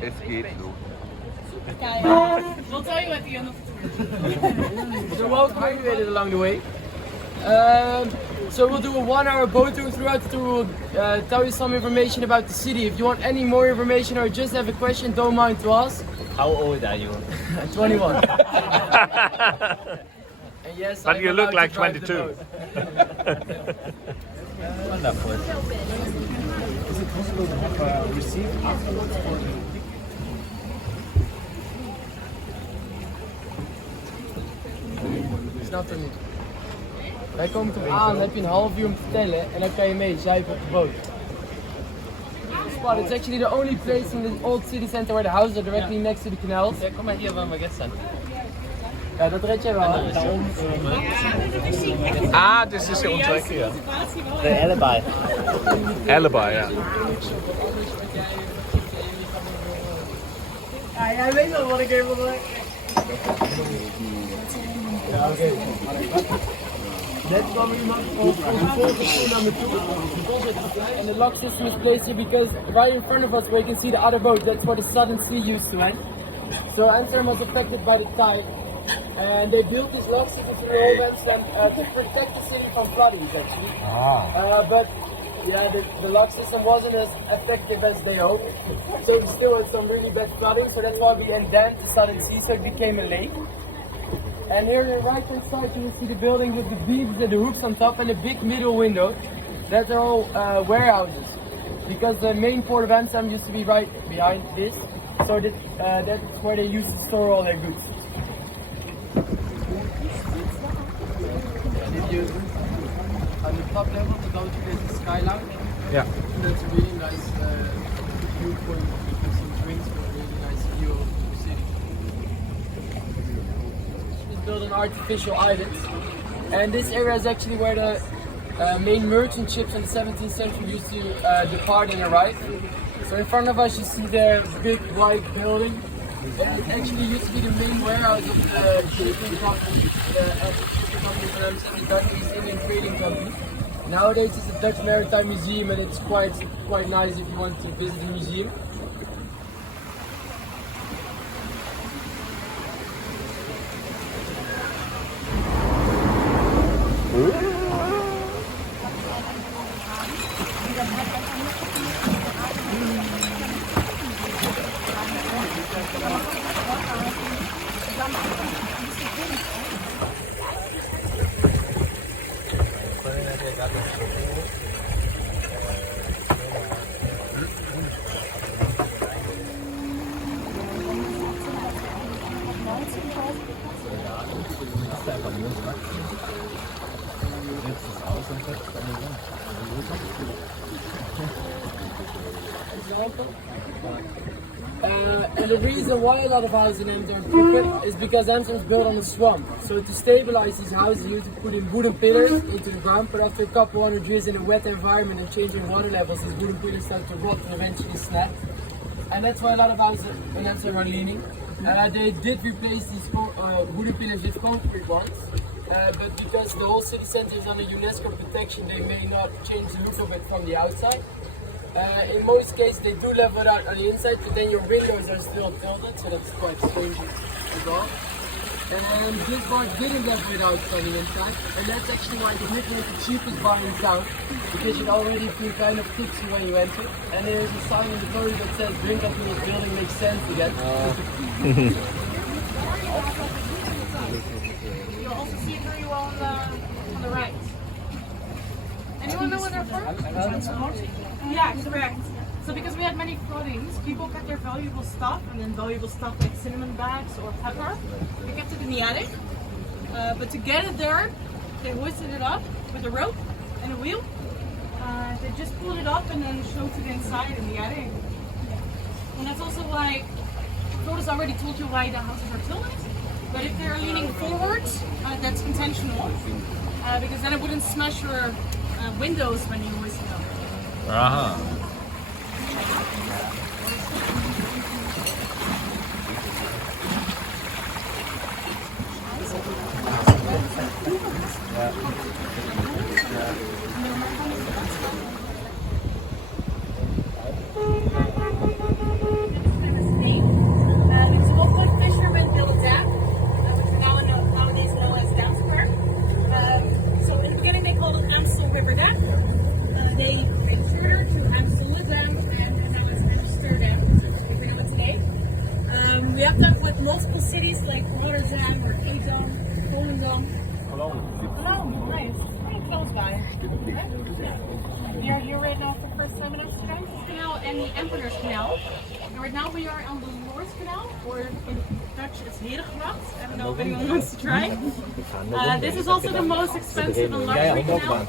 Es geht so. We'll tell you at the end of the tour. So well motivated along the way. So we'll do a 1 hour boat tour. Throughout the tour we'll tell you some information about the city. If you want any more information or just have a question, don't mind to ask. How old are you? 21. And yes, But I'm you look allowed like to drive the 22. boat. Wonderful. Is it possible to have a receipt afterwards for the ticket? Snap er niet. Wij komen toch aan, dan heb je een half uur om te vertellen en dan kan je mee zuipen op de boot. Spot, it's actually the only place in the old city center where the houses are directly next to the canals. Ja, kom maar hier waar we gestern. Ja, dat red jij wel. Hè? Ah, this is unsere hier. De alibi. Alibi, ja. Ja, jij weet wel wat ik even wil. Ja, oké. Net kwam iemand op de volgende naar me toe. And the lock system is placed here because right in front of us where you can see the other boat, that's where the Southern Sea used to end. So Amsterdam was affected by the tide. And they built this lock system through the whole Amsterdam to protect the city from floodings actually. But yeah, the lock system wasn't as effective as they hoped. So we still had some really bad flooding, so that's why we endammed the Southern Sea so it became a lake. And here on the right hand side you will see the building with the beams and the roofs on top and a big middle window. That are all warehouses. Because the main port of Amsterdam used to be right behind this. So that's where they used to store all their goods. On the top level to go to the skyline. Ja. That's a really nice viewpoint. You can see drinks for a really nice view of the city. It's built an artificial island. And this area is actually where the main merchant ships in the 17th century used to depart and arrive. So in front of us you see the big white building. And it actually used to be the main warehouse of the shipping company, the company from Amsterdam, the Dutch East Indian Trading Company. Nowadays it's a Dutch Maritime Museum and it's quite nice if you want to visit the museum. And the reason why a lot of houses in Amsterdam are crooked is because Amsterdam is built on a swamp. So to stabilize these houses, you have to put in wooden pillars into the ground, but after a couple hundred years in a wet environment and changing water levels, these wooden pillars start to rot and eventually snap. And that's why a lot of houses in Amsterdam are leaning. They did replace these wooden pillars with concrete ones, but because the whole city center is under UNESCO protection, they may not change the look of it from the outside. In most cases they do level it out on the inside, but then your windows are still tilted, so that's quite strange as well. And this bar didn't level it out on the inside, and that's actually why the nickname is the cheapest bar in town, because you already feel kind of tipsy when you enter. And there's a sign in the door that says drink until the building makes sense again. You'll also see it very well on the right. Anyone know what they're for? Yeah, correct. So because we had many floodings, people kept their valuable stuff, and then valuable stuff like cinnamon bags or pepper, they kept it in the attic. But to get it there, they hoisted it up with a rope and a wheel. They just pulled it up and then shoved it inside in the attic. And that's also why, Floris already told you why the houses are tilted. But if they're leaning forwards, that's intentional. Because then it wouldn't smash your windows when you hoist it up. multiple cities like Rotterdam or Edam, Volendam. Cologne, nice. Pretty close by. You're here right now for the first time in Amsterdam. Canal and the Emperor's Canal. And right now we are on the Lord's Canal, or in Dutch it's Herengracht. I don't know if anyone wants to try. This is also the most expensive and luxury canal.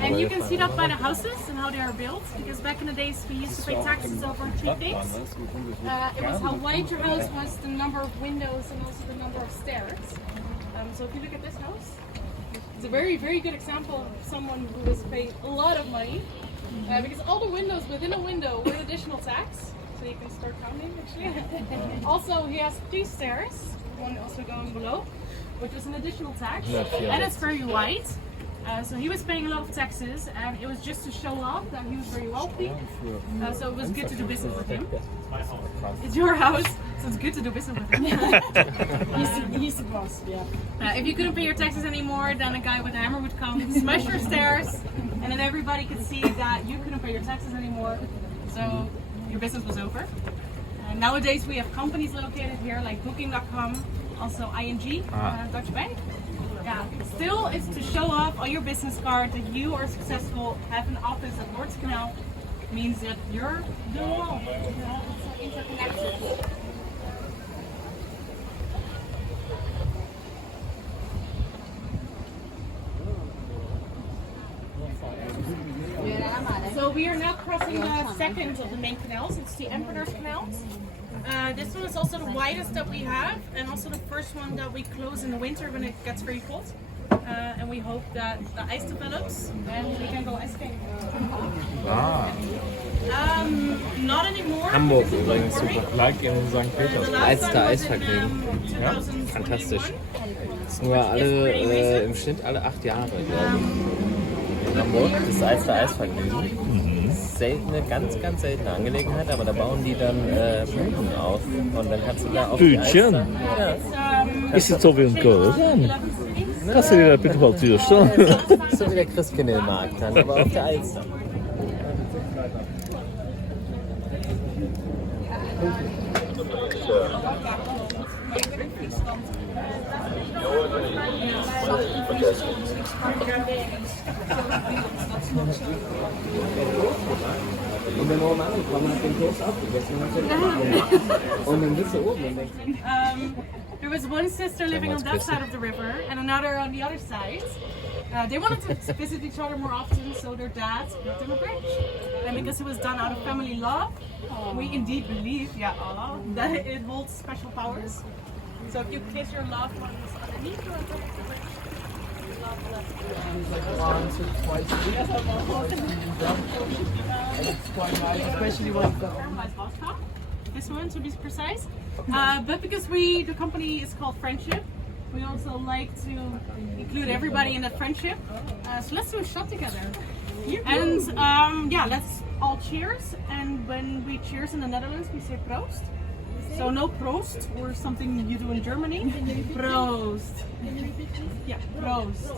And you can see that by the houses and how they are built. Because back in the days we used to pay taxes over three things. It was how wide your house was, the number of windows, and also the number of stairs. So if you look at this house, it's a very, very good example of someone who is paying a lot of money. Because all the windows within a window were an additional tax. So you can start counting actually. Also he has 3 stairs, one also going below, which is an additional tax. And it's very wide. So he was paying a lot of taxes, and it was just to show off that he was very wealthy. So it was good to do business with him. It's your house, so it's good to do business with him. he's the boss, yeah. If you couldn't pay your taxes anymore, then a guy with a hammer would come, smash your stairs, and then everybody could see that you couldn't pay your taxes anymore. So your business was over. Nowadays we have companies located here like Booking.com, also ING, Dutch Bank. Yeah, still it's to show off on your business card that you are successful, have an office at Lord's Canal, means that you're doing well. It's interconnected. So we are now crossing the second of the main canals. It's the Emperor's Canal. This one is also the widest that we have, and also the first one that we close in the winter when it gets very cold. And we hope that the ice develops and we can go ice skating. Not anymore. Hamburg übrigens super. Like in St. Petersburg. Letzter Eisvergnügen. Ja, fantastisch. Ist nur alle, im Schnitt alle 8 Jahre, glaube ich. In Hamburg, das Alster Eisvergnügen. Seltene, ganz, ganz seltene Angelegenheit, aber da bauen die dann Buden auf und dann kannst du da auf die Bötchen? Ja. Ist es so wie ein Golden? Kannst du dir da bitte mal zuerstellen? So wie der Christkindlmarkt dann, aber auf der Alster. Und wenn wir oben angekommen hat den Kurs aufgegessen und dann geht's hier oben. There was one sister living on that side of the river and another on the other side. They wanted to visit each other more often, so their dad built them a bridge. And because it was done out of family love, we indeed believe, that it holds special powers. So if you kiss your loved ones underneath your bridge, Once or twice a week. And it's quite nice, especially when this one to be precise. But because the company is called Friendship, we also like to include everybody in that friendship. So let's do a shot together. And let's all cheers. And when we cheers in the Netherlands, we say proost. So no Prost, or something you do in Germany. Proost. Yeah, Proost.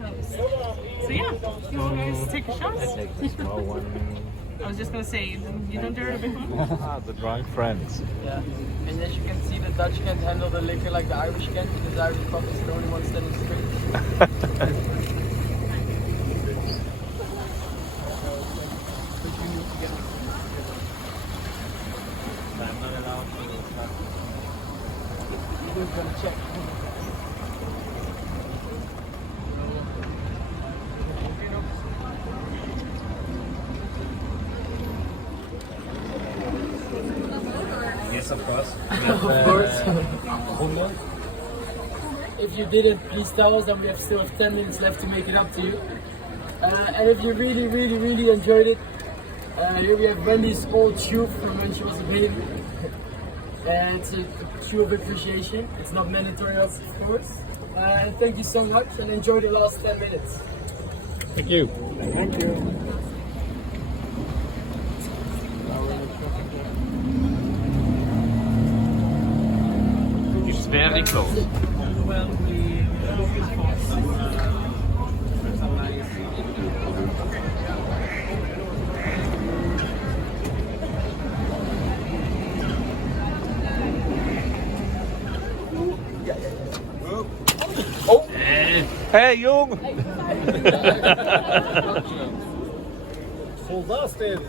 Proost. So yeah, you guys take a shot? I take the small one. I was just gonna say, you don't dare a big one? The drunk friends. Yeah, and as you can see, the Dutch can't handle the liquor like the Irish can, because the Irish pub is the only one standing straight. I'm not allowed to start. Who's gonna check? Yes, of course. Of course. If you didn't, please tell us, and we still have 10 minutes left to make it up to you. And if you really, really, really enjoyed it, here we have Wendy's old shoe from when she was a baby. And it's a shoe of appreciation. It's not mandatory, of course. And thank you so much, and enjoy the last 10 minutes. Thank you. Thank you. It's very close. Hey jong! Vol gas dit.